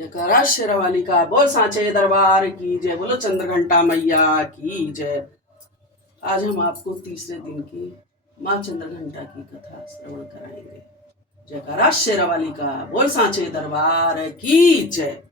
जयकारा शेरावाली का। बोल सांचे दरबार की जय। बोलो चंद्रघंटा मैया की जय। आज हम आपको तीसरे दिन की माँ चंद्रघंटा की कथा श्रवण कराएंगे। जयकारा शेरावाली का। बोल सांचे दरबार की जय।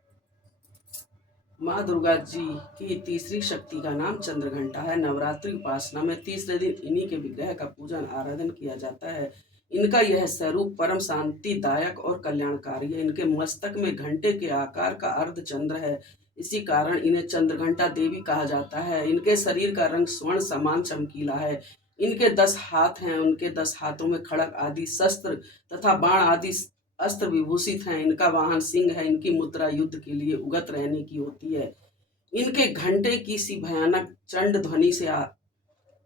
माँ दुर्गा जी की तीसरी शक्ति का नाम चंद्रघंटा है। नवरात्रि उपासना में तीसरे दिन इन्हीं के विग्रह का पूजन आराधन किया जाता है। इनका यह स्वरूप परम शांतिदायक और कल्याणकारी है। इनके मस्तक में घंटे के आकार का अर्ध चंद्र है, इसी कारण इन्हें चंद्रघंटा देवी कहा जाता है। इनके शरीर का रंग स्वर्ण समान चमकीला है। इनके 10 हाथ हैं। उनके 10 हाथों में खड़ग आदि शस्त्र तथा बाण आदि अस्त्र विभूषित हैं। इनका वाहन सिंह है। इनकी मुद्रा युद्ध के लिए उगत रहने की होती है। इनके घंटे की सी भयानक चंड ध्वनि से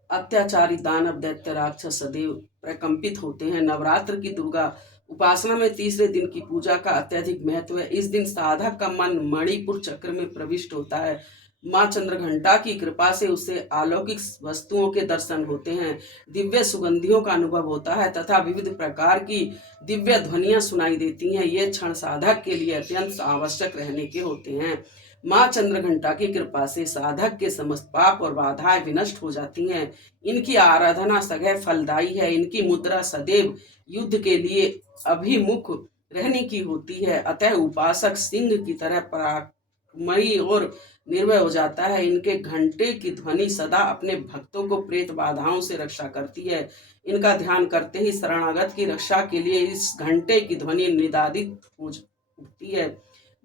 अत्याचारी दानव दैत्य राक्षस सदैव प्रकंपित होते हैं। नवरात्र की दुर्गा उपासना में तीसरे दिन की पूजा का अत्यधिक महत्व है। इस दिन साधक का मन मणिपुर चक्र में प्रविष्ट होता है। माँ चंद्रघंटा की कृपा से उसे अलौकिक वस्तुओं के दर्शन होते हैं, दिव्य सुगंधियों का अनुभव होता है तथा विविध प्रकार की दिव्य ध्वनियां सुनाई देती हैं। ये क्षण साधक के लिए अत्यंत आवश्यक रहने के होते हैं। माँ चंद्रघंटा की कृपा से साधक के समस्त पाप और बाधाएं विनष्ट हो जाती हैं। इनकी आराधना सदैव फलदायी है। इनकी मुद्रा सदैव युद्ध के लिए अभिमुख रहने की होती है, अतः उपासक सिंह की तरह पराक्रमी और निर्भय हो जाता है। इनके घंटे की ध्वनि सदा अपने भक्तों को प्रेत बाधाओं से रक्षा करती है। इनका ध्यान करते ही शरणागत की रक्षा के लिए इस घंटे की ध्वनि निनादित हो उठती है।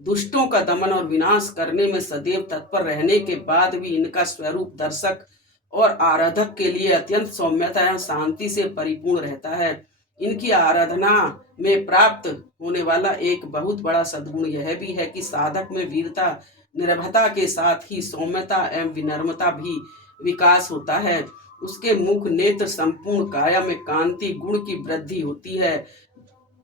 दुष्टों का दमन और विनाश करने में सदैव तत्पर रहने के बाद भी इनका स्वरूप दर्शक और आराधक के लिए अत्यंत सौम्यता एवं शांति से परिपूर्ण रहता है। इनकी आराधना में प्राप्त होने वाला एक बहुत बड़ा सद्गुण यह भी है कि साधक में वीरता निर्भयता के साथ ही सौम्यता एवं विनम्रता भी विकास होता है। उसके मुख नेत्र संपूर्ण काया में कांति गुण की वृद्धि होती है।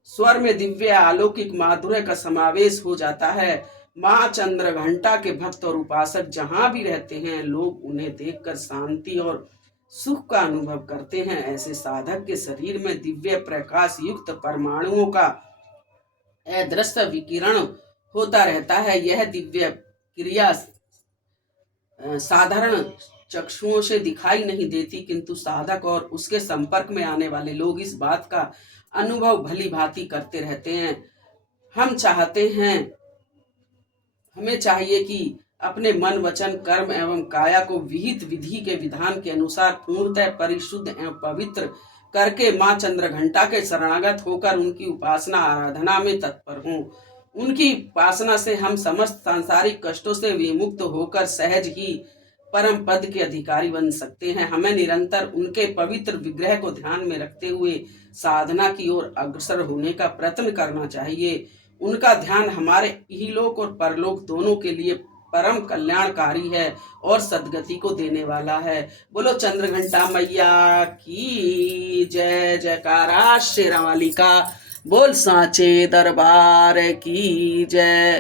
स्वर में दिव्य अलौकिक माधुर्य का समावेश हो जाता है। माँ चंद्रघंटा के भक्त और उपासक जहाँ भी रहते हैं, लोग उन्हें देखकर शांति और सुख का अनुभव करते हैं। ऐसे साधक के शरीर में दिव्य प्रकाश युक्त परमाणुओं का अदृश्य विकिरण होता रहता है। यह दिव्य क्रिया साधारण चक्षुओं से दिखाई नहीं देती, किंतु साधक और उसके संपर्क में आने वाले लोग इस बात का अनुभव भली भांति करते रहते हैं। हमें चाहिए कि अपने मन वचन कर्म एवं काया को विहित विधि के विधान के अनुसार पूर्णतः परिशुद्ध एवं पवित्र करके माँ चंद्रघंटा के शरणागत होकर उनकी उपासना आराधना में तत्पर हों। उनकी उपासना से हम समस्त सांसारिक कष्टों से विमुक्त होकर सहज ही परम पद के अधिकारी बन सकते हैं। हमें निरंतर उनके पवित्र विग्रह को ध्यान में रखते हुए साधना की ओर अग्रसर होने का प्रयत्न करना चाहिए। उनका ध्यान हमारे इहलोक और परलोक दोनों के लिए परम कल्याणकारी है और सद्गति को देने वाला है। बोलो चंद्रघंटा मैया की जय। जयकारा शेरावाली का। बोल सांचे दरबार की जय।